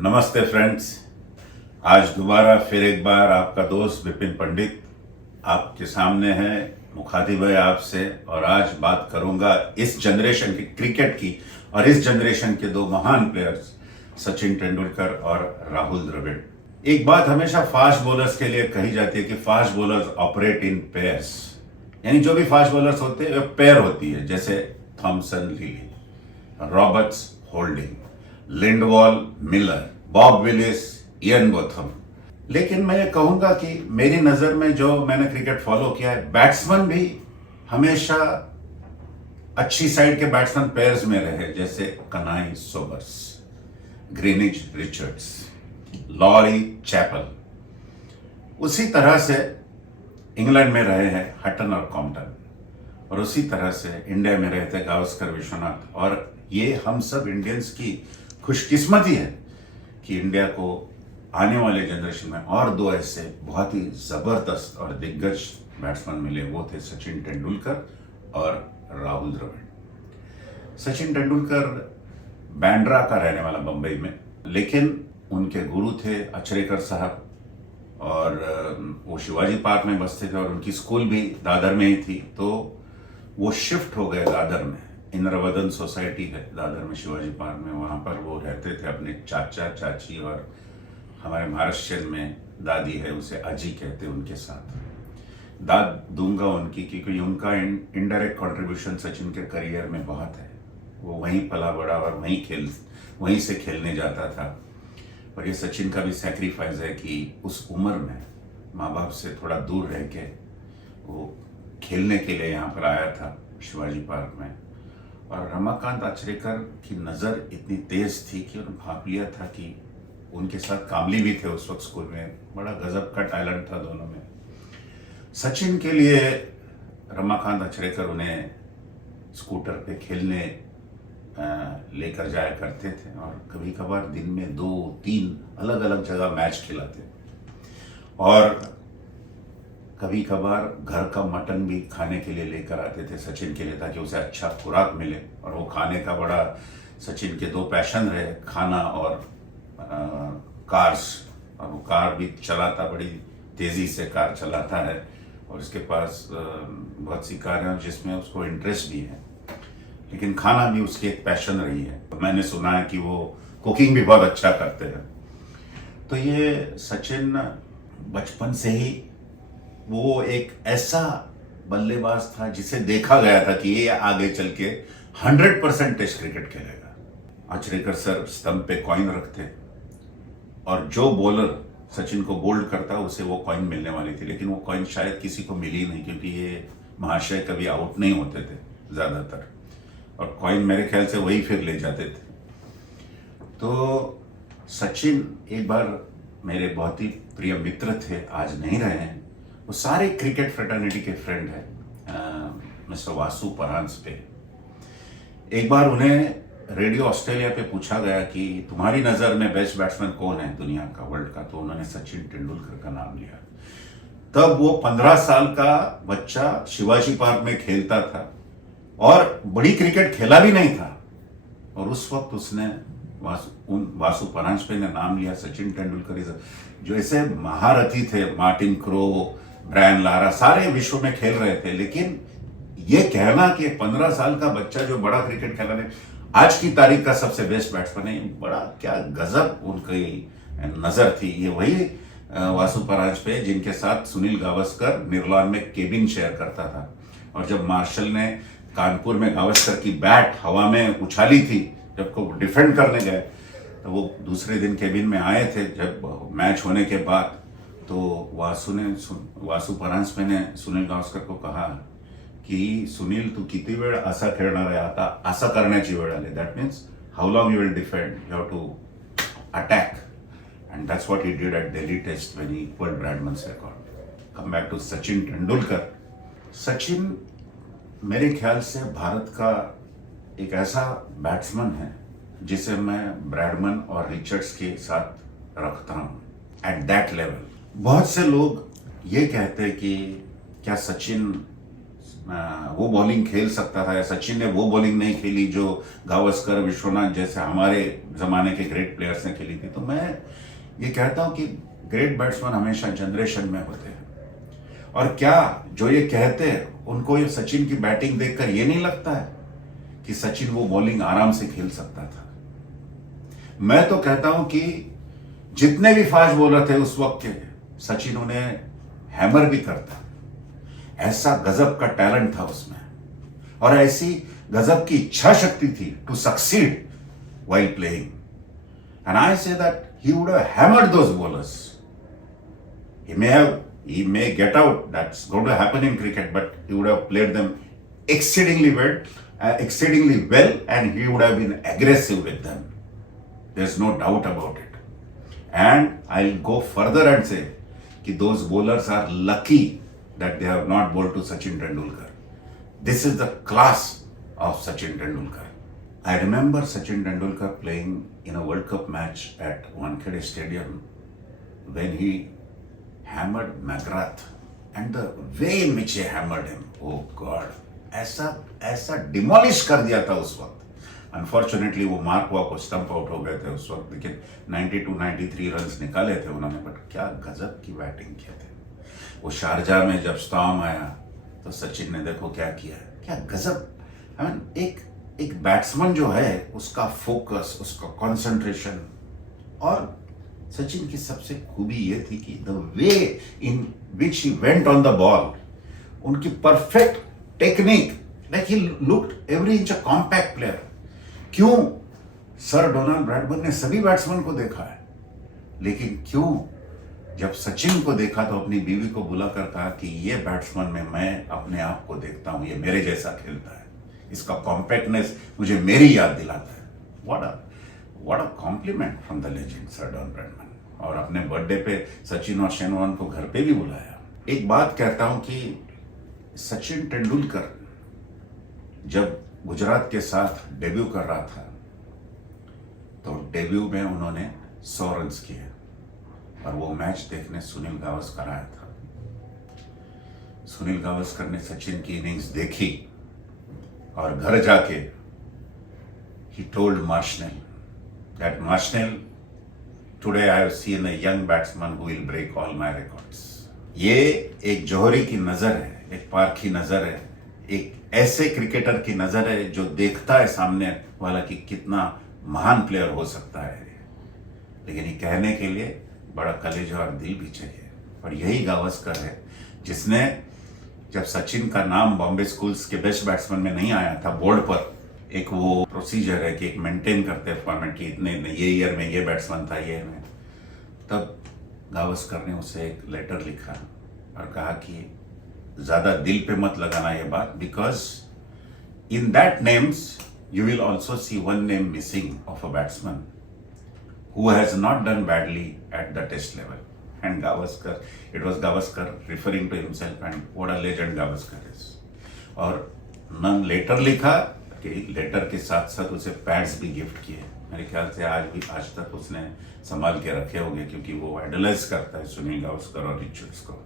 नमस्ते फ्रेंड्स। आज दोबारा फिर एक बार आपका दोस्त विपिन पंडित आपके सामने है, मुखातिब है आपसे। और आज बात करूंगा इस जनरेशन की क्रिकेट की और इस जनरेशन के दो महान प्लेयर्स सचिन तेंदुलकर और राहुल द्रविड़। एक बात हमेशा फास्ट बॉलर्स के लिए कही जाती है कि fast bowlers operate in pairs, यानी जो भी फास्ट बॉलर्स होते हैं वे पेयर होती है, जैसे Thomson Lillee, Roberts Holding, Lindwall Miller, Bob Willis, Ian Botham. लेकिन मैं ये कहूंगा कि मेरी नजर में जो मैंने क्रिकेट फॉलो किया है, बैट्समैन भी हमेशा अच्छी साइड के बैट्समैन पेयर्स में रहे, जैसे Kanhai Sobers, Greenidge Richards, Lawry Chappell. उसी तरह से इंग्लैंड में रहे हैं हटन और कॉम्पटन, और उसी तरह से इंडिया में रहे थे गावस्कर, विश्वनाथ। और ये हम सब इंडियंस की खुशकिस्मती है कि इंडिया को आने वाले जनरेशन में और दो ऐसे बहुत ही जबरदस्त और दिग्गज बैट्समैन मिले, वो थे सचिन तेंदुलकर और राहुल द्रविड़। सचिन तेंदुलकर बांद्रा का रहने वाला बंबई में, लेकिन उनके गुरु थे अचरेकर साहब, और वो शिवाजी पार्क में बसते थे और उनकी स्कूल भी दादर में ही थी। तो वो शिफ्ट हो गए दादर में, इंद्रवदन सोसाइटी है दादर में शिवाजी पार्क में, वहाँ पर वो रहते थे अपने चाचा चाची और हमारे महाराष्ट्र में दादी है, उसे अजी कहते हैं, उनके साथ। दाद दूंगा उनकी, क्योंकि उनका इनडायरेक्ट कंट्रीब्यूशन सचिन के करियर में बहुत है। वो वहीं पला बड़ा और वहीं से खेलने जाता था। और ये सचिन का भी सैक्रिफाइस है कि उस उम्र में माँ बाप से थोड़ा दूर रह के वो खेलने के लिए यहाँ पर आया था शिवाजी पार्क में। और रमाकांत आचरेकर की नज़र इतनी तेज थी कि उन्होंने भाप लिया था कि उनके साथ कामली भी थे उस वक्त स्कूल में। बड़ा गजब का टैलेंट था दोनों में। सचिन के लिए रमाकांत आचरेकर उन्हें स्कूटर पे खेलने लेकर जाया करते थे, और कभी कभार दिन में 2-3 अलग अलग जगह मैच खिलाते, और कभी कभार घर का मटन भी खाने के लिए लेकर आते थे सचिन के लिए, ताकि उसे अच्छा खुराक मिले। और वो खाने का बड़ा सचिन के दो पैशन रहे, खाना और कार्स। और वो कार भी चलाता, बड़ी तेज़ी से कार चलाता है, और इसके पास बहुत सी कार हैं जिसमें उसको इंटरेस्ट भी है, लेकिन खाना भी उसकी एक पैशन रही है। तो मैंने सुना है कि वो कुकिंग भी बहुत अच्छा करते हैं। तो ये सचिन बचपन से ही वो एक ऐसा बल्लेबाज था जिसे देखा गया था कि ये आगे चल के 100% टेस्ट क्रिकेट खेलेगा। आचरेकर सर स्तंभ पे कॉइन रखते, और जो बॉलर सचिन को बोल्ड करता उसे वो कॉइन मिलने वाली थी, लेकिन वो कॉइन शायद किसी को मिली नहीं, क्योंकि ये महाशय कभी आउट नहीं होते थे ज़्यादातर, और कॉइन मेरे ख्याल से वही फिर ले जाते थे। तो सचिन एक बार मेरे बहुत ही प्रिय मित्र थे, आज नहीं रहे हैं। वो सारे क्रिकेट फ्रेटर्निटी के फ्रेंड हैं, मिस्टर वासु परांस पे। एक बार उन्हें रेडियो ऑस्ट्रेलिया पे पूछा गया कि तुम्हारी नज़र में बेस्ट बैट्समैन कौन है दुनिया का, वर्ल्ड का, तो उन्होंने सचिन तेंदुलकर का नाम लिया। तब वो 15 साल का बच्चा शिवाजी पार्क में खेलता था और बड़ी क्रिकेट खेला भी नहीं था, और उस वक्त उसने वासु परांजपे ने नाम लिया सचिन तेंदुलकर। जो ऐसे महारथी थे, मार्टिन क्रो, ब्रायन लारा, सारे विश्व में खेल रहे थे, लेकिन ये कहना कि 15 साल का बच्चा जो बड़ा क्रिकेट खेला ने आज की तारीख का सबसे बेस्ट बैट्समैन है, बड़ा क्या गजब उनकी नजर थी। ये वही वासु परांजपे जिनके साथ सुनील गावस्कर निर्लान में केबिन शेयर करता था, और जब मार्शल ने कानपुर में गावस्कर की बैट हवा में उछाली थी जब को डिफेंड करने गए, तो वो दूसरे दिन केबिन में आए थे जब मैच होने के बाद। तो वासु परांजपे ने सुनील गावस्कर को कहा की सुनील तू किती वेळ असा खेळणार आहे, आता असं करण्याची वेळ आली. That means how long you will defend, you have to attack. And that's what he did at Delhi Test when he equaled Bradman's record. Come back to Sachin Tendulkar. Sachin मेरे ख्याल से भारत का एक ऐसा बैट्समैन है जिसे मैं ब्रैडमन और रिचर्ड्स के साथ रखता हूँ एट दैट लेवल. बहुत से लोग ये कहते हैं कि क्या सचिन वो बॉलिंग खेल सकता था, या सचिन ने वो बॉलिंग नहीं खेली जो गावस्कर, विश्वनाथ जैसे हमारे जमाने के ग्रेट प्लेयर्स ने खेली थी। तो मैं ये कहता हूं कि ग्रेट बैट्समैन हमेशा जनरेशन में होते हैं। और क्या जो ये कहते हैं उनको ये सचिन की बैटिंग देखकर ये नहीं लगता है कि सचिन वो बॉलिंग आराम से खेल सकता था? मैं तो कहता हूं कि जितने भी फास्ट बॉलर थे उस वक्त के, सचिन उन्हें हैमर भी करता। ऐसा गजब का टैलेंट था उसमें, और ऐसी गजब की इच्छा शक्ति थी to succeed while playing. And I say that he would have hammered those bowlers. He may get out, that's going to happen in cricket, but he would have played them exceedingly well, and he would have been aggressive with them. There's no doubt about it. And I'll go further and say that those bowlers are lucky that they have not bowled to Sachin Tendulkar. This is the class of Sachin Tendulkar. I remember Sachin Tendulkar playing in a World Cup match at Wankhede Stadium when he hammered McGrath, and the way in which he hammered him, oh God, ऐसा demolish कर दिया था उस वक्त। Unfortunately वो mark हुआ को stump out हो गए थे उस वक्त, लेकिन 92-93 रन्स निकाले थे उन्होंने। बट क्या गजब की बैटिंग किए थे वो। शारजा में जब स्टॉर्म आया तो सचिन ने देखो क्या किया, क्या गजब। आई मीन एक बैट्समैन जो है उसका फोकस, उसका कंसंट्रेशन। और सचिन की सबसे खूबी ये थी कि the way in which he went on the ball, उनकी perfect technique, like he looked every inch a compact player. क्यों? सर डोनाल्ड ब्रैडबर्न ने सभी बैट्समैन को देखा है, लेकिन क्यों जब सचिन को देखा तो अपनी बीवी को बुलाकर कहा कि ये बैट्समैन में मैं अपने आप को देखता हूं, ये मेरे जैसा खेलता है, इसका कॉम्पैक्टनेस मुझे मेरी याद दिलाता है। What a compliment from the legend sir Don Bradman. और अपने बर्थडे पे सचिन और शेन वॉर्न को घर पे भी बुलाया। एक बात कहता हूं कि सचिन तेंदुलकर जब गुजरात के साथ डेब्यू कर रहा था तो डेब्यू में उन्होंने 100 रन्स किए, और वो मैच देखने सुनील गावस्कर आया था। सुनील गावस्कर ने सचिन की इनिंग्स देखी और घर जाके he told Marshall that Marshall, today I have seen a young batsman who will break all my records. ये एक जौहरी की नजर है, एक पारखी नजर है, एक ऐसे क्रिकेटर की नजर है जो देखता है सामने वाला कि कितना महान प्लेयर हो सकता है, लेकिन ये कहने के लिए बड़ा कलेजा और दिल भी चाहिए। और यही गावस्कर है जिसने, जब सचिन का नाम बॉम्बे स्कूल्स के बेस्ट बैट्समैन में नहीं आया था, बोर्ड पर एक वो प्रोसीजर है कि एक मेंटेन करते हैं फॉर्मेट की इतने ये ईयर में ये बैट्समैन था, ये में, तब गावस्कर ने उसे एक लेटर लिखा और कहा कि ज्यादा दिल पे मत लगाना ये बात, because in that names you will also see one name missing of a batsman who has not done badly at the test level. And Gavaskar, it was Gavaskar referring to himself, and what a legend Gavaskar is. और none letter लिखा कि letter के साथ साथ उसे pads भी gift किए। मेरे ख्याल से आज तक उसने संभाल के रखे होंगे, क्योंकि वो आइडलाइज करता है सुनील गावस्कर और रिचुअल्स को।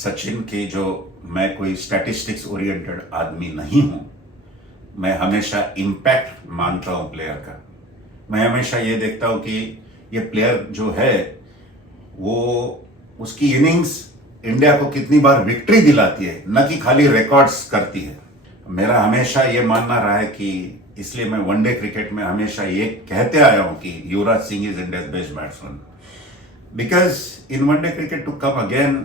सचिन के जो, मैं कोई स्टैटिस्टिक्स ओरिएंटेड आदमी नहीं हूं, मैं हमेशा इम्पैक्ट मानता हूं प्लेयर का। मैं हमेशा ये देखता हूं कि ये प्लेयर जो है वो, उसकी इनिंग्स इंडिया को कितनी बार विक्ट्री दिलाती है, न कि खाली रिकॉर्ड्स करती है। मेरा हमेशा ये मानना रहा है कि, इसलिए मैं वनडे क्रिकेट में हमेशा ये कहते आया हूं कि Yuvraj Singh is India's best batsman, because in one day cricket to come again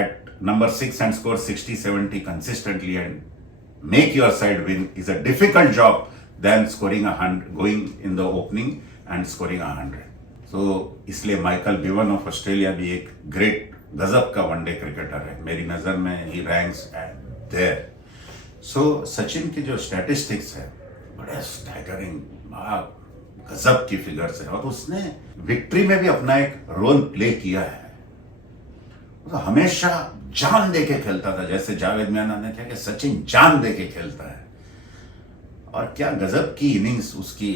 at number 6 and score 60-70 consistently and make your side win is a difficult job than scoring 100, going in the opening and scoring 100. So इसलिए Michael बिवन of Australia भी एक great गजब का one day cricketer है मेरी नजर में, ही ranks there. सो सचिन की जो स्टैटिस्टिक्स है बड़े स्टैगरिंग, गजब की फिगर्स है, और उसने विक्ट्री में भी अपना एक रोल प्ले किया है। तो हमेशा जान दे के खेलता था, जैसे जावेद मियां ने कहा कि सचिन जान दे के खेलता है। और क्या गजब की इनिंग्स उसकी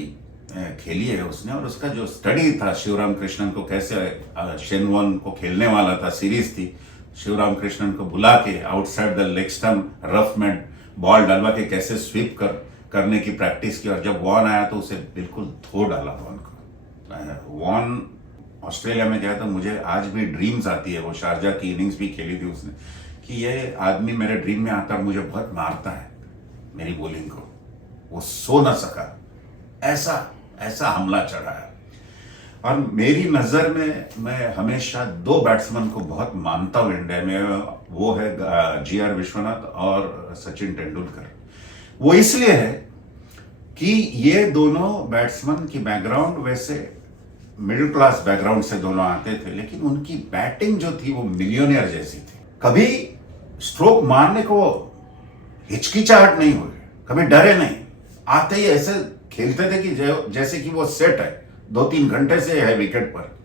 खेली है उसने। और उसका जो स्टडी था शिवराम कृष्णन को कैसे शेन वॉर्न को खेलने वाला था, सीरीज थी, शिवराम कृष्णन को बुला के outside the leg stump rough में बॉल डलवा के कैसे स्वीप करने की प्रैक्टिस की, और जब वॉन आया तो उसे बिल्कुल धो डाला वॉन को। वॉन ऑस्ट्रेलिया में गया तो मुझे आज भी ड्रीम्स आती है, वो शारजा की इनिंग्स भी खेली थी उसने, कि ये आदमी मेरे ड्रीम में आता और मुझे बहुत मारता है मेरी बॉलिंग को, वो सो ना सका, ऐसा हमला चढ़ा है। और मेरी नजर में मैं हमेशा दो बैट्समैन को बहुत मानता हूं इंडिया में, वो है जीआर विश्वनाथ और सचिन तेंदुलकर। वो इसलिए है कि ये दोनों बैट्समैन की बैकग्राउंड वैसे मिडिल क्लास बैकग्राउंड से दोनों आते थे, लेकिन उनकी बैटिंग जो थी वो मिलियनियर जैसी थी। कभी स्ट्रोक मारने को हिचकिचाहट नहीं हुई, कभी डरे नहीं, आते ही ऐसे खेलते थे कि जैसे कि वो सेट है, 2-3 घंटे से है विकेट पर,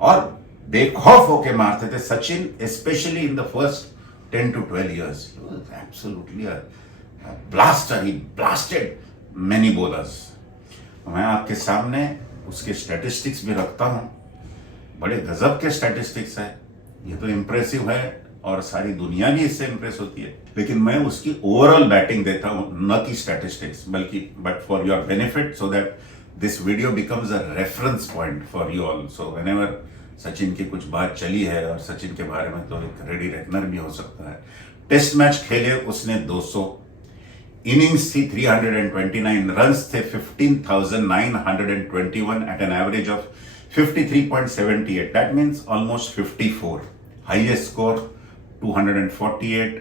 और बेखौफ होके मारते थे। Sachin specially in the first 10 to 12 years he was absolutely a blaster, he blasted many bowlers। मैं आपके सामने उसके स्टैटिस्टिक्स भी रखता हूं, बड़े गजब के स्टैटिस्टिक्स है, ये तो इंप्रेसिव है और सारी दुनिया भी इससे इंप्रेस होती है, लेकिन मैं उसकी ओवरऑल बैटिंग देता हूं, न कि स्टैटिस्टिक्स, बल्कि but for your benefit so that this video becomes a reference point for you all. So whenever Sachin की कुछ बात चली है, और सचिन के बारे में तो एक रेडी रेकनर भी हो सकता है। टेस्ट मैच खेले उसने 200, इनिंग्स थी 329, रन्स थे 15,921 at an average of 53.78, that means almost 54। Highest score 248,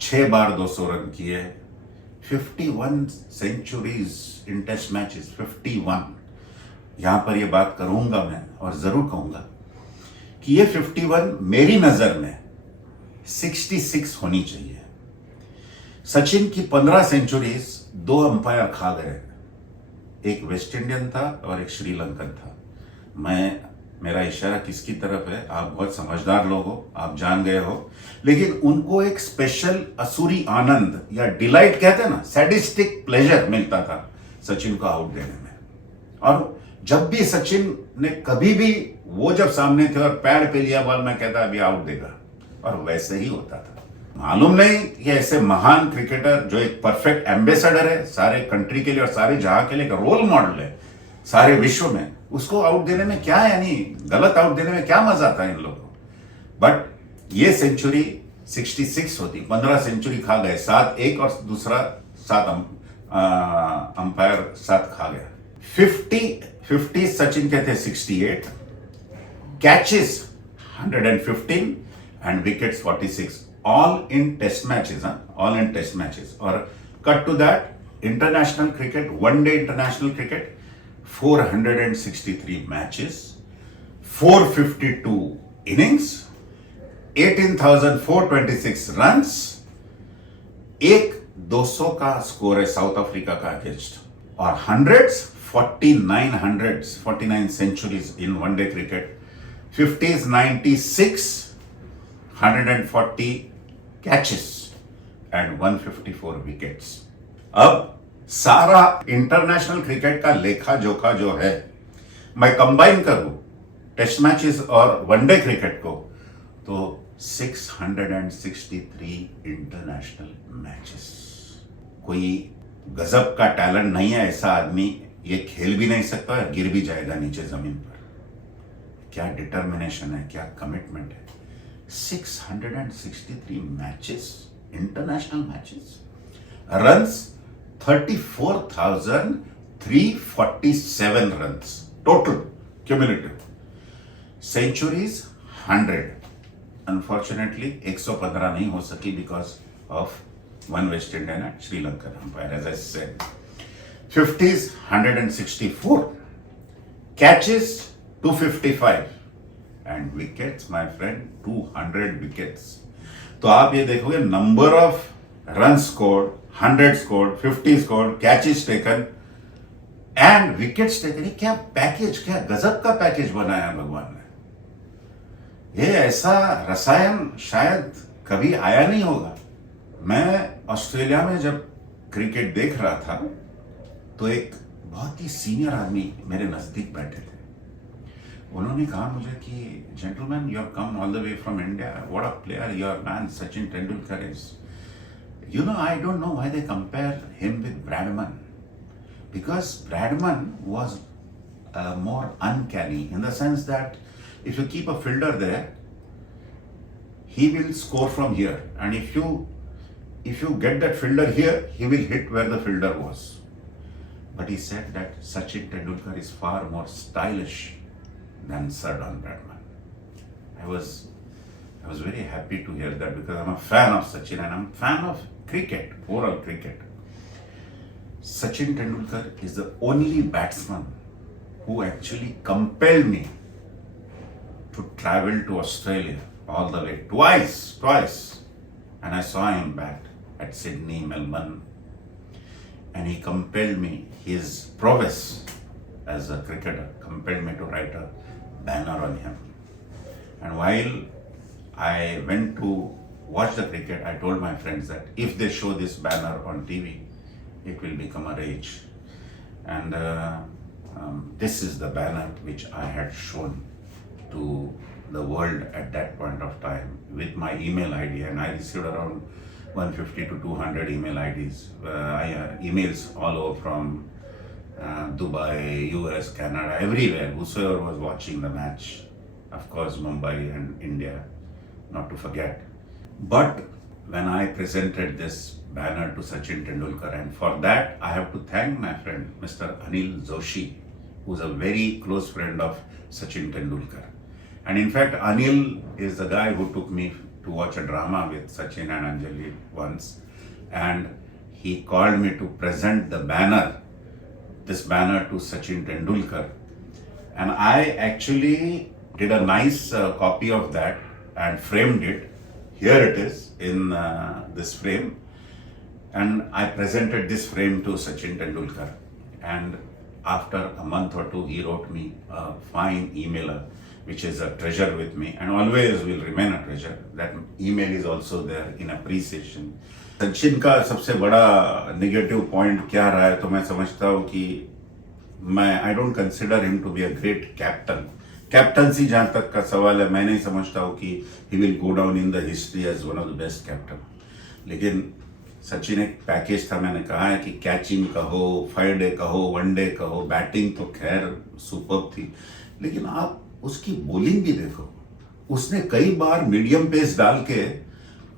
6 बार 200 रन किए, 51 सेंचुरीज इन टेस्ट मैचेस, 51। यहां पर यह बात करूंगा मैं और जरूर कहूंगा कि ये 51 मेरी नजर में 66 होनी चाहिए। सचिन की 15 सेंचुरीज 2 अंपायर खा गए, एक वेस्ट इंडियन था और एक श्रीलंकन था। मेरा इशारा किसकी तरफ है, आप बहुत समझदार लोग हो, आप जान गए हो, लेकिन उनको एक स्पेशल असुरी आनंद या डिलाइट कहते हैं ना, सैडिस्टिक प्लेजर मिलता था सचिन को आउट देने में। और जब भी सचिन ने कभी भी वो जब सामने थे और पैर पे लिया बॉल, मैं कहता अभी आउट देगा, और वैसे ही होता था। मालूम नहीं कि ऐसे महान क्रिकेटर जो एक परफेक्ट एम्बेसडर है सारे कंट्री के लिए और सारे जहां के लिए, रोल मॉडल है सारे विश्व में, उसको आउट देने में क्या, यानी गलत आउट देने में क्या मजा आता है इन लोगों को। बट ये सेंचुरी 66 होती, 15 सेंचुरी खा गए, 7-1 और दूसरा 7 अंपायर 7 खा गया। 50 सचिन के थे 68, catches 115 and wickets 46, all in test matches, all in test matches. और cut to that international cricket, one day international cricket 463 matches, 452 innings, 18,426 runs, एक 200 का स्कोर है साउथ अफ्रीका का अगेंस्ट, और 49 centuries in one day cricket, 50s 96, 140 catches and 154 wickets. अब सारा international cricket का लेखा जोखा जो है मैं कंबाइन करूं टेस्ट मैचेस और वनडे क्रिकेट को, तो 663 इंटरनेशनल मैचेस। कोई गजब का टैलेंट नहीं है, ऐसा आदमी ये खेल भी नहीं सकता है, गिर भी जाएगा नीचे जमीन पर। क्या डिटर्मिनेशन है, क्या कमिटमेंट है। 663 matches, international matches, runs 34,347 runs total cumulative, centuries 100, unfortunately 115 नहीं हो सकी because of one West Indian and Sri Lankan umpire, as I said. 50s 164, catches 255 एंड विकेट्स माय फ्रेंड 200 विकेट्स। तो आप ये देखोगे number of run scored, 100 scored, 50 scored, catches taken and wickets taken. क्या package, क्या गजब का पैकेज बनाया भगवान ने। ये ऐसा रसायन शायद कभी आया नहीं होगा। मैं ऑस्ट्रेलिया में जब क्रिकेट देख रहा था तो एक बहुत ही सीनियर आदमी मेरे नजदीक बैठे थे। उन्होंने कहा मुझे कि gentleman you have come all the way from India, what a player your man Sachin Tendulkar is. You know, I don't know why they compare him with Bradman. Because Bradman was more uncanny in the sense that if you keep a fielder there, he will score from here. And if you get that fielder here, he will hit where the fielder was. But he said that Sachin Tendulkar is far more stylish than Sir Don Bradman. I was very happy to hear that because I'm a fan of Sachin and I'm a fan of cricket, overall cricket. Sachin Tendulkar is the only batsman who actually compelled me to travel to Australia all the way twice. And I saw him bat at Sydney, Melbourne. And he compelled me, his prowess as a cricketer, compelled me to write a banner on him. And while I went to watch the cricket, I told my friends that if they show this banner on TV, it will become a rage. And this is the banner which I had shown to the world at that point of time with my email ID, and I received around 150 to 200 email IDs, emails all over from Dubai, US, Canada, everywhere, whosoever was watching the match. Of course, Mumbai and India, not to forget. But when I presented this banner to Sachin Tendulkar, and for that I have to thank my friend Mr. Anil Joshi, who's a very close friend of Sachin Tendulkar. And in fact, Anil is the guy who took me to watch a drama with Sachin and Anjali once, and he called me to present this banner to Sachin Tendulkar. And I actually did a nice copy of that and framed it. Here it is in this frame, and I presented this frame to Sachin Tendulkar. And after a month or two, he wrote me a fine emailer, which is a treasure with me and always will remain a treasure. That email is also there in appreciation. Sachin का सबसे बड़ा negative point क्या रहा है, तो मैं समझता हूँ कि I don't consider him to be a great captain. Captaincy जहां तक का सवाल है, मैं नहीं समझता हूँ कि he will go down in the history as one of the best captain. लेकिन सचिन एक पैकेज था. मैंने कहा है कि कैचिंग कहो, 5 डे कहो, 1 डे कहो, बैटिंग तो खैर सुपर्ब थी, लेकिन आप उसकी बॉलिंग भी देखो. उसने कई बार मीडियम पेस डाल के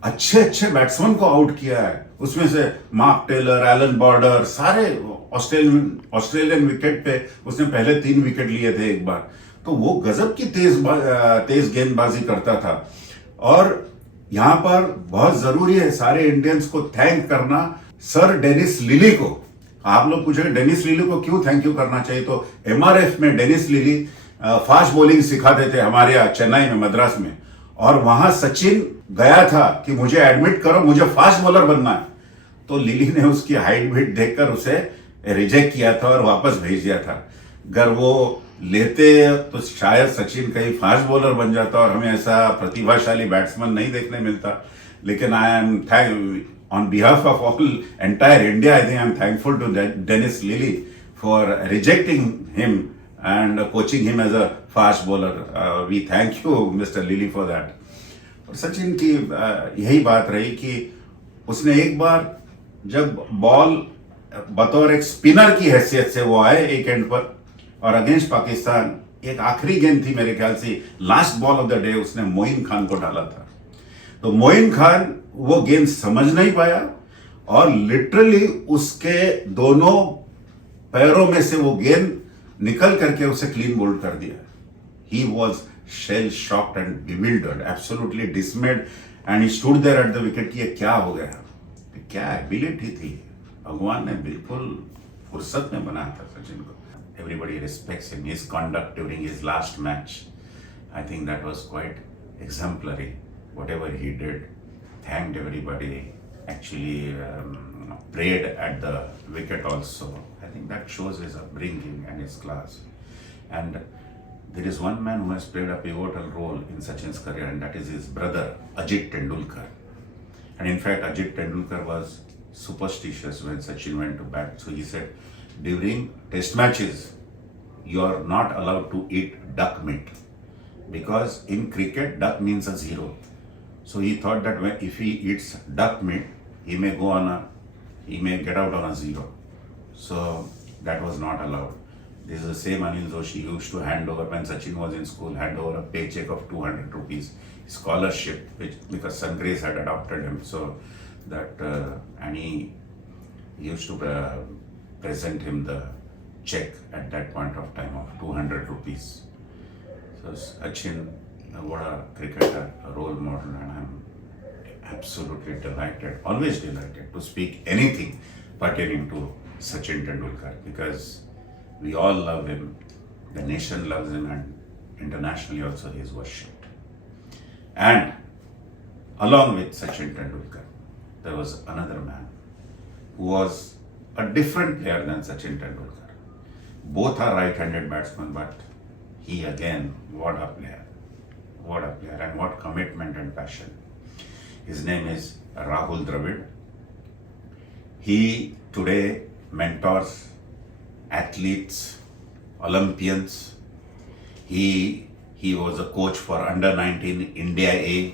अच्छे बैट्समैन को आउट किया है. उसमें से मार्क टेलर, एलन बॉर्डर, सारे ऑस्ट्रेलियन विकेट पे उसने पहले 3 विकेट लिए थे एक बार. तो वो गजब की तेज गेंदबाजी करता था. और यहां पर बहुत जरूरी है सारे इंडियंस को थैंक करना सर डेनिस लिली को. आप लोग पूछेंगे डेनिस लिली को क्यों थैंक यू करना चाहिए, तो एमआरएफ में डेनिस लिली फास्ट बॉलिंग सिखाते थे हमारे यहाँ चेन्नई में, मद्रास में. और वहां सचिन गया था कि मुझे एडमिट करो, मुझे फास्ट बॉलर बनना है. तो लिली ने उसकी हाइट वेट देखकर उसे रिजेक्ट किया था और वापस भेज दिया था. अगर वो लेते तो शायद सचिन कहीं फास्ट बॉलर बन जाता और हमें ऐसा प्रतिभाशाली बैट्समैन नहीं देखने मिलता. लेकिन I am thank on behalf of all entire India, I think I am thankful to Dennis Lillee for rejecting him and coaching him as a fast bowler. We thank you, Mr. Lilly, for that. और सचिन की यही बात रही कि उसने एक बार जब ball बतौर एक स्पिनर की हैसियत से वो आए एक एंड पर, और अगेंस्ट पाकिस्तान एक आखिरी गेंद थी मेरे ख्याल से, last ball of the day, उसने मोइन खान को डाला था. तो मोइन खान वो गेंद समझ नहीं पाया और लिटरली उसके दोनों पैरों में से वो गेंद निकल करके उसे क्लीन बोल्ड कर दिया. He was shell shocked and bewildered, absolutely dismayed, and he stood there at the wicket कि ये क्या हो गया. क्या एबिलिटी थी, भगवान ने बिल्कुल फुर्सत में बनाया था सचिन को. Everybody respects him. His conduct during his last match, I think that was quite exemplary. Whatever he did, thanked everybody, actually prayed at the wicket also. I think that shows his upbringing and his class. And there is one man who has played a pivotal role in Sachin's career, and that is his brother, Ajit Tendulkar. And in fact, Ajit Tendulkar was superstitious when Sachin went to bat. So he said, during test matches, you are not allowed to eat duck meat, because in cricket duck means a zero. So he thought that if he eats duck meat, he may get out on a zero. So that was not allowed. This is the same Anil Joshi used to hand over, when Sachin was in school, hand over a paycheck of 200 rupees, scholarship, because Sun Grace had adopted him. So that, and he used to present him the check at that point of time of 200 rupees. So Sachin, what a cricketer, a role model, and I'm absolutely delighted, always delighted to speak anything pertaining to Sachin Tendulkar, because we all love him, the nation loves him, and internationally also he is worshipped. And along with Sachin Tendulkar, there was another man who was a different player than Sachin Tendulkar. Both are right-handed batsmen, but he again, what a player, and what commitment and passion. His name is Rahul Dravid. He today mentors athletes, Olympians. He was a coach for under-19 India A,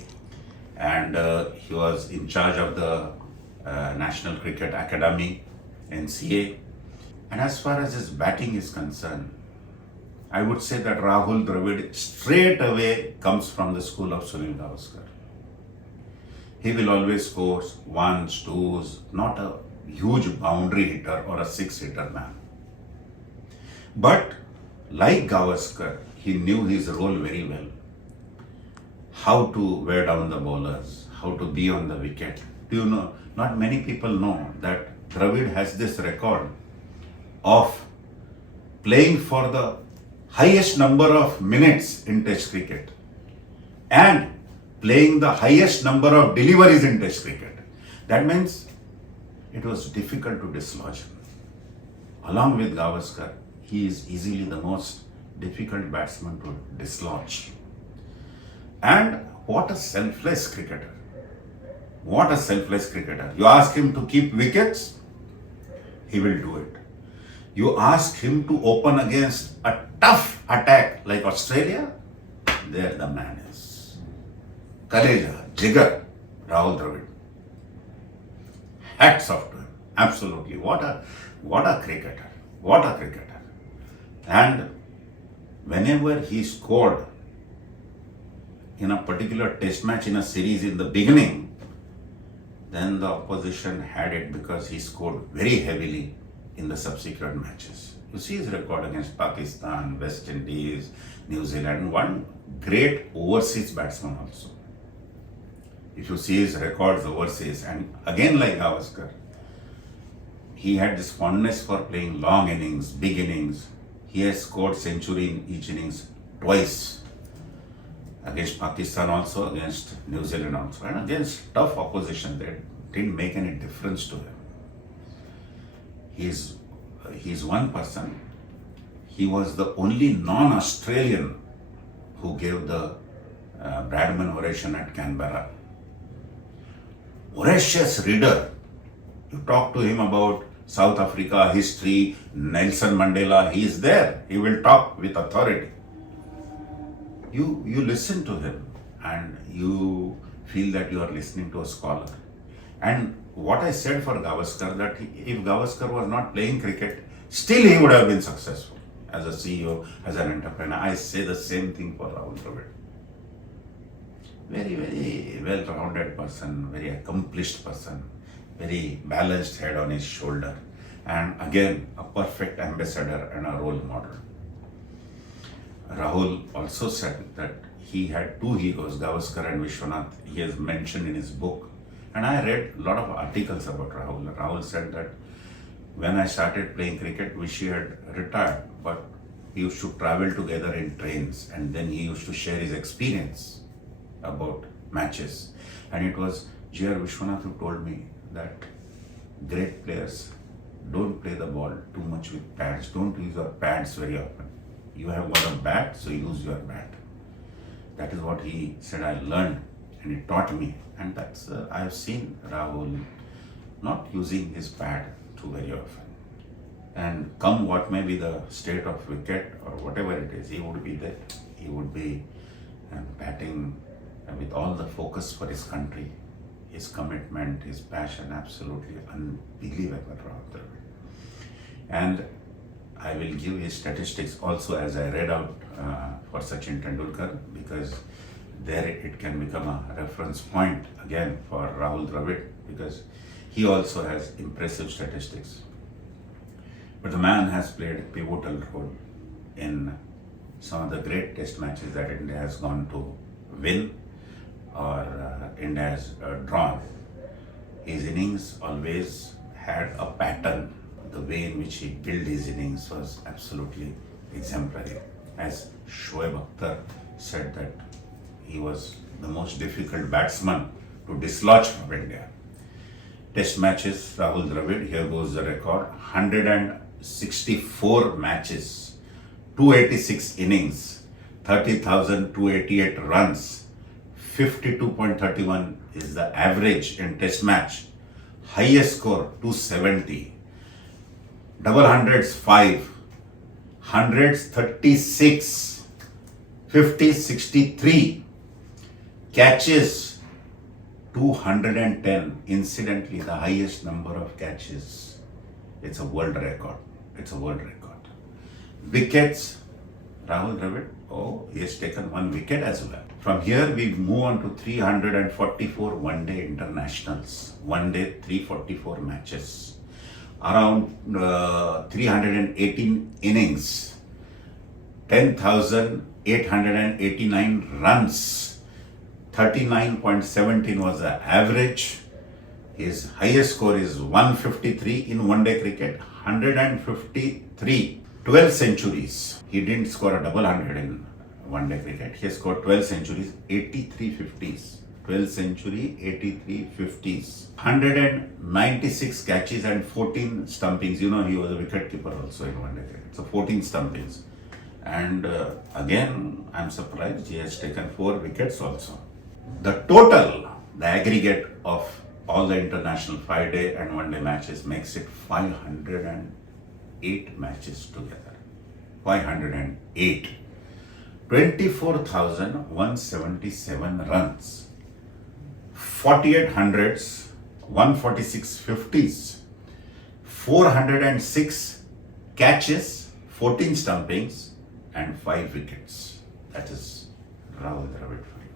and he was in charge of the National Cricket Academy, NCA. And as far as his batting is concerned, I would say that Rahul Dravid straight away comes from the school of Sunil Gavaskar. He will always score ones, twos, not a huge boundary hitter or a six-hitter man. But like Gavaskar, he knew his role very well. How to wear down the bowlers, how to be on the wicket. Do you know, not many people know that Dravid has this record of playing for the highest number of minutes in Test cricket and playing the highest number of deliveries in Test cricket. That means it was difficult to dislodge him. Along with Gavaskar, he is easily the most difficult batsman to dislodge. And what a selfless cricketer. What a selfless cricketer. You ask him to keep wickets, he will do it. You ask him to open against a tough attack like Australia, there the man is. Kaleja, Jigar, Rahul Dravid. Hats off to him. Absolutely. What a cricketer. What a cricketer. And whenever he scored in a particular test match in a series in the beginning, then the opposition had it because he scored very heavily in the subsequent matches. You see his record against Pakistan, West Indies, New Zealand, one great overseas batsman also. If you see his records overseas, and again like Gavaskar, he had this fondness for playing long innings, big innings. He has scored century in each innings twice. Against Pakistan also, against New Zealand also, and against tough opposition that didn't make any difference to him. He's one person. He was the only non-Australian who gave the Bradman oration at Canberra. Voracious reader. You talk to him about South Africa history, Nelson Mandela, he is there. He will talk with authority. You listen to him and you feel that you are listening to a scholar. And what I said for Gavaskar, that if Gavaskar was not playing cricket, still he would have been successful as a CEO, as an entrepreneur. I say the same thing for Rahul Dravid. Very, very well-rounded person, very accomplished person, very balanced head on his shoulder, and again a perfect ambassador and a role model. Rahul also said that he had two heroes, Gavaskar and Vishwanath. He has mentioned in his book, and I read a lot of articles about Rahul. Rahul said that when I started playing cricket, Vishy had retired, but we used to travel together in trains, and then he used to share his experience about matches. And it was G.R. Vishwanath who told me that great players don't play the ball too much with pads. Don't use your pads very often. You have got a bat, so use your bat. That is what he said I learned, and he taught me. And that's, I have seen Rahul not using his pad too very often. and come what may be the state of wicket or whatever it is, he would be there. He would be batting with all the focus for his country. His commitment, his passion, absolutely unbelievable, Rahul Dravid. And I will give his statistics also as I read out for Sachin Tendulkar, because there it can become a reference point again for Rahul Dravid, because he also has impressive statistics. But the man has played a pivotal role in some of the great test matches that India has gone to win or India has drawn. His innings always had a pattern. The way in which he built his innings was absolutely exemplary. As Shoaib Akhtar said that he was the most difficult batsman to dislodge from India. Test matches, Rahul Dravid, here goes the record, 164 matches, 286 innings, 30,288 runs, 52.31 is the average in test match, highest score 270, double hundreds 5, hundreds 36, 50 63, catches 210, incidentally the highest number of catches. It's a world record. Wickets, Rahul Dravid, he has taken one wicket as well. From here we move on to 344 one-day internationals, 344 matches, around 318 innings, 10,889 runs, 39.17 was the average. His highest score is 153 in one-day cricket, 153, 12 centuries. He didn't score a double hundred in one-day cricket. He scored 12 centuries, 83 50s. 12 century, 83 50s. 196 catches and 14 stumpings. You know, he was a wicket keeper also in one-day cricket. So 14 stumpings. And again, I'm surprised he has taken 4 wickets also. The total, the aggregate of all the international 5-day and one-day matches makes it 508 matches together. 508. 24,177 runs. 48 hundreds, 146 50s, 406 catches, 14 stumpings, and 5 wickets. That is Rahul Dravid for you.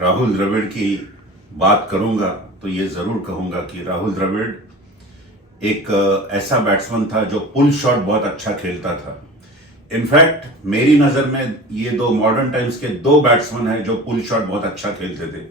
Rahul Dravid की बात करूंगा तो ये जरूर कहूंगा कि राहुल द्रविड़ एक ऐसा बैट्समैन था जो पुल शॉट बहुत अच्छा खेलता था. इनफैक्ट मेरी नजर में ये दो मॉडर्न टाइम्स के 2 बैट्समैन हैं जो पुल शॉट बहुत अच्छा खेलते थे.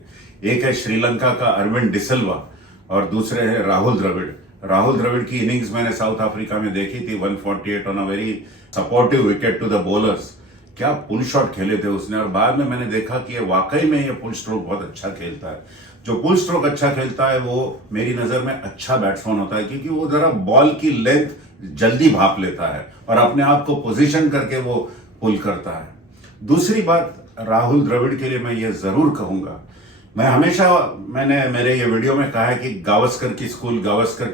एक है श्रीलंका का अरविंद डिसिल्वा और दूसरे है राहुल द्रविड़. राहुल द्रविड़ की इनिंग्स मैंने साउथ अफ्रीका में देखी थी, 148 on a very supportive wicket to the bowlers. क्या पुल शॉट खेले थे उसने, और बाद में मैंने देखा कि ये वाकई में ये पुल स्ट्रोक बहुत अच्छा खेलता है. जो पुल स्ट्रोक अच्छा खेलता है वो मेरी नजर में अच्छा बैट्समैन होता है, क्योंकि वो जरा बॉल की लेंथ जल्दी भाप लेता है और अपने आप को पोजीशन करके वो पुल करता है. दूसरी बात राहुल द्रविड़ के लिए मैं ये जरूर कहूंगा, मैंने मेरे ये वीडियो में कहा है कि गावस्कर की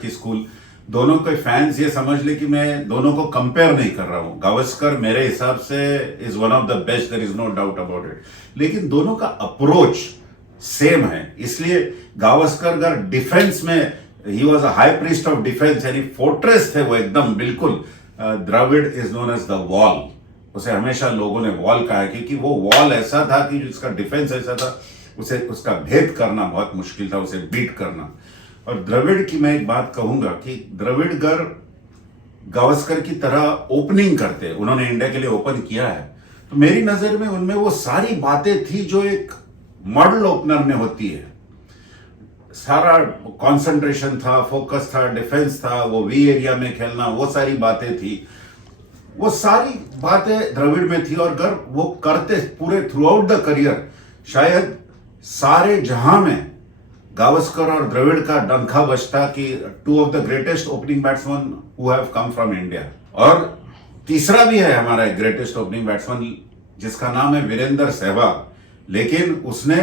स्कूल, दोनों के फैंस ये समझ ले कि मैं दोनों को कंपेयर नहीं कर रहा हूं. गावस्कर मेरे हिसाब से is one of the best, there is no doubt about it, लेकिन दोनों का अप्रोच सेम है. इसलिए गावस्कर अगर डिफेंस में he was a high priest of defence, यानी फोर्ट्रेस थे वो एकदम बिल्कुल. Dravid is known as the wall. उसे हमेशा लोगों ने वॉल कहा है क्योंकि वो वॉल ऐसा था कि जिसका डिफेंस ऐसा था, उसे उसका भेद करना बहुत मुश्किल था, उसे बीट करना. और द्रविड़ की मैं एक बात कहूंगा कि द्रविड़ अगर गावस्कर की तरह ओपनिंग करते, उन्होंने इंडिया के लिए ओपन किया है, तो मेरी नजर में उनमें वो सारी बातें थी जो एक मॉडल ओपनर में होती है. सारा कंसंट्रेशन था, फोकस था, डिफेंस था, वो वी एरिया में खेलना, वो सारी बातें थी. वो सारी बातें द्रविड़ में थी और अगर वो करते पूरे थ्रू आउट द करियर, शायद सारे जहां में गावस्कर और द्रविड़ का डंका बजता कि 2 of the greatest opening batsman who have come from India. और तीसरा भी है हमारा ग्रेटेस्ट ओपनिंग बैट्समैन जिसका नाम है वीरेंद्र सहवाग, लेकिन उसने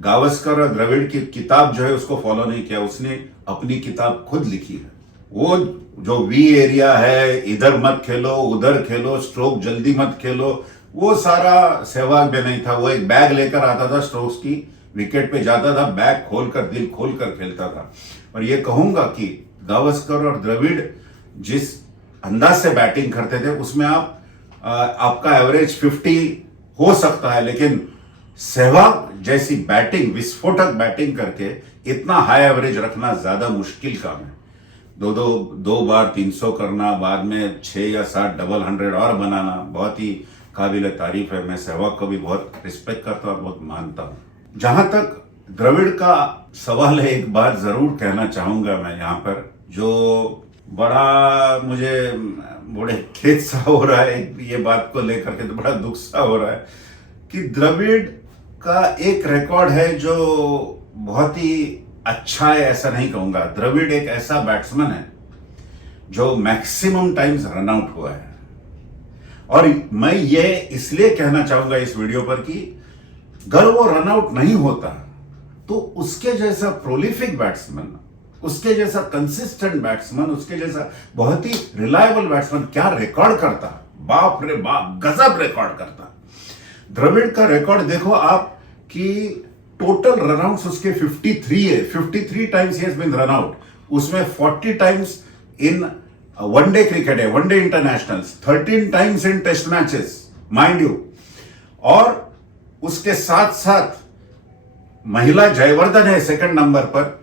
गावस्कर और द्रविड़ की किताब जो है उसको फॉलो नहीं किया, उसने अपनी किताब खुद लिखी है. वो जो वी एरिया है, इधर मत खेलो उधर खेलो, स्ट्रोक जल्दी मत खेलो, वो सारा सहवाग में नहीं था। वो एक बैग लेकर आता था, स्ट्रोक्स की विकेट पे जाता था, बैग खोलकर दिल खोलकर खेलता था। और ये कहूंगा कि गावस्कर और द्रविड़ जिस अंदाज से बैटिंग करते थे उसमें आपका एवरेज 50 हो सकता है, लेकिन सहवाग जैसी बैटिंग, विस्फोटक बैटिंग करके इतना हाई एवरेज रखना ज्यादा मुश्किल काम है। दो बार 300 करना, बाद में 6 या 7 डबल 100 और बनाना बहुत ही काबिल तारीफ है। मैं सहवाग को भी बहुत रिस्पेक्ट करता और बहुत मानता हूं। जहां तक द्रविड़ का सवाल है, एक बात जरूर कहना चाहूंगा मैं यहाँ पर, जो बड़ा मुझे बड़े खेद सा हो रहा है ये बात को लेकर के, तो बड़ा दुख सा हो रहा है कि द्रविड़ का एक रिकॉर्ड है जो बहुत ही अच्छा है, ऐसा नहीं कहूंगा। द्रविड़ एक ऐसा बैट्समैन है जो मैक्सिमम टाइम्स रन आउट हुआ है। और मैं ये इसलिए कहना चाहूंगा इस वीडियो पर कि अगर वो रन आउट नहीं होता तो उसके जैसा प्रोलिफिक बैट्समैन, उसके जैसा कंसिस्टेंट बैट्समैन, उसके जैसा बहुत ही रिलायबल बैट्समैन क्या रिकॉर्ड करता, बाप रे बाप, गजब रिकॉर्ड करता। द्रविड़ का रिकॉर्ड देखो आप कि टोटल रनआउट्स उसके 53 है। 53 times he has been run out, उसमें 40 टाइम्स इन वनडे क्रिकेट है, one day internationals, 13 times in test matches mind you. और उसके साथ साथ महिला जयवर्धन है सेकंड नंबर पर,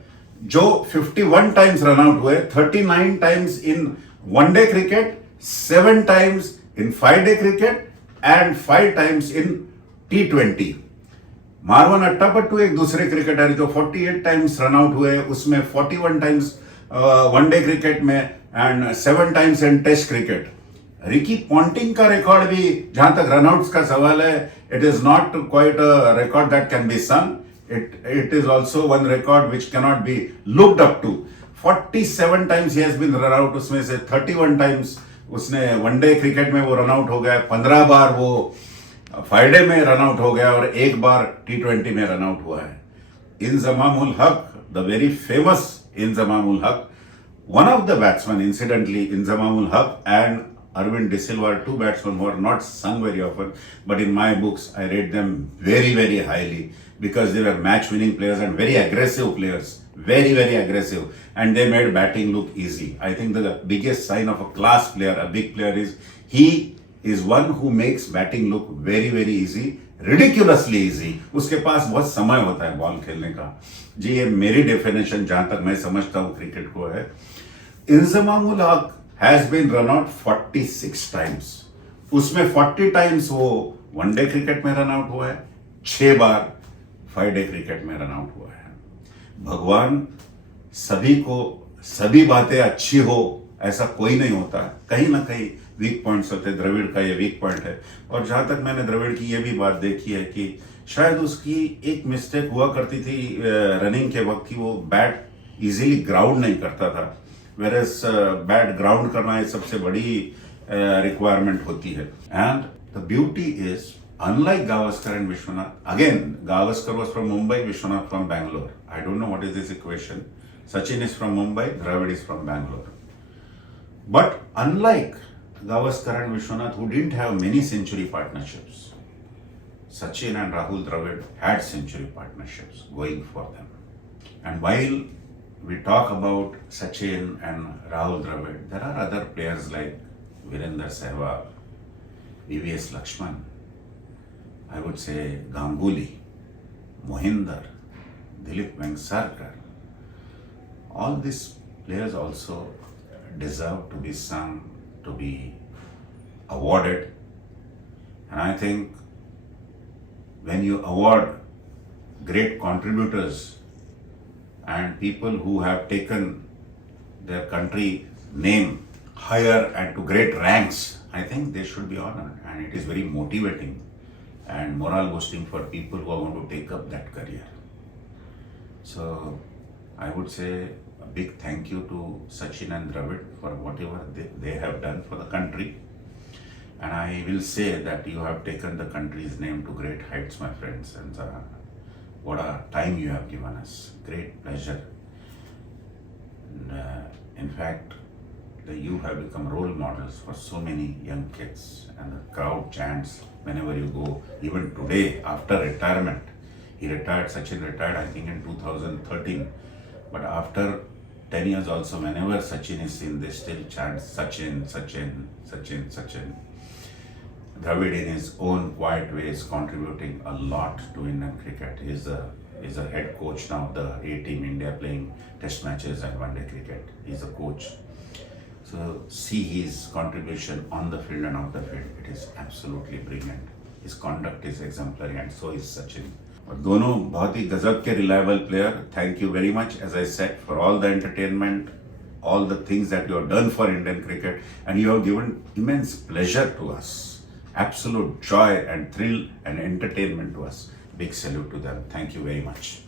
जो 51 टाइम्स रन आउट हुए, 39 times in one day cricket, 7 times in 5-डे cricket and 5 times in T20। Marvan Atapattu एक दूसरे क्रिकेटर जो 48 टाइम्स रन आउट हुए, उसमें 41 टाइम्स वनडे क्रिकेट में and 7 times in test cricket. Ricky Ponting का रिकॉर्ड भी, जहां तक रनआउट्स का सवाल है, it is not quite a record that can be seen, it is also one record which cannot be looked up to. 47 times he has been run out, उसमें से 31 times उसने वनडे क्रिकेट में वो run out हो गया, 15 बार वो 5-डे में run out हो गया और एक बार T20 में रन आउट हुआ है। इंजमामुल हक, द वेरी फेमस इंजमामुल हक, one of the batsmen, incidentally, Inzamamul Haq and Arvind De Silva are two batsmen who are not sung very often, but in my books I rate them very, very highly because they were match-winning players and very aggressive players, very, very aggressive, and they made batting look easy. I think the biggest sign of a class player, a big player, is he is one who makes batting look very, very easy, ridiculously easy. उसके पास बहुत समय होता है ball खेलने का। जी, ये मेरी definition जहां तक मैं समझता हूं क्रिकेट को है। Inzamamul Haq has been run out 46 times, उसमें 40 टाइम्स वो वनडे क्रिकेट में रन आउट हुआ है, 6 बार 5-डे क्रिकेट में रन आउट हुआ है। भगवान सभी को सभी बातें अच्छी हो ऐसा कोई नहीं होता, कहीं ना कहीं वीक पॉइंट्स होते हैं। द्रविड़ का ये वीक पॉइंट है। और जहां तक मैंने द्रविड़ की ये भी बात देखी है कि शायद उसकी एक मिस्टेक हुआ करती थी रनिंग के वक्त की, वो बैट इजीली ग्राउंड नहीं करता था, वेरएस बैट ग्राउंड करना ये सबसे बड़ी रिक्वायरमेंट होती है। And the beauty is unlike Gavaskar and Vishwanath, again Gavaskar was from Mumbai, Vishwanath from Bangalore. I don't know what is this equation. Sachin is from Mumbai, Dravid is from Bangalore. But unlike Gavaskar and Vishwanath, who didn't have many century partnerships, Sachin and Rahul Dravid had century partnerships going for them. And while we talk about Sachin and Rahul Dravid, there are other players like Virender Sehwag, VVS Lakshman, I would say Ganguly, Mohinder, Dilip Vengsarkar. All these players also deserve to be sung, to be awarded. And I think when you award great contributors and people who have taken their country name higher and to great ranks, I think they should be honored, and it is very motivating and morale boosting for people who are going to take up that career. So I would say a big thank you to Sachin and Dravid for whatever they have done for the country. And I will say that you have taken the country's name to great heights, my friends. And what a time you have given us. Great pleasure. And, in fact, that you have become role models for so many young kids, and the crowd chants whenever you go. Even today, after retirement, he retired, Sachin retired, I think in 2013. But after 10 years also, whenever Sachin is seen, they still chant Sachin, Sachin, Sachin, Sachin. Dravid in his own quiet way is contributing a lot to Indian cricket. He's a head coach now of the A team India, playing test matches and one day cricket. He's a coach. So see his contribution on the field and off the field. It is absolutely brilliant. His conduct is exemplary, and so is Sachin. और दोनों बहुत ही गजब के reliable player. Thank you very much, as I said, for all the entertainment, all the things that you have done for Indian cricket, and you have given immense pleasure to us. Absolute joy and thrill and entertainment to us. Big salute to them. Thank you very much.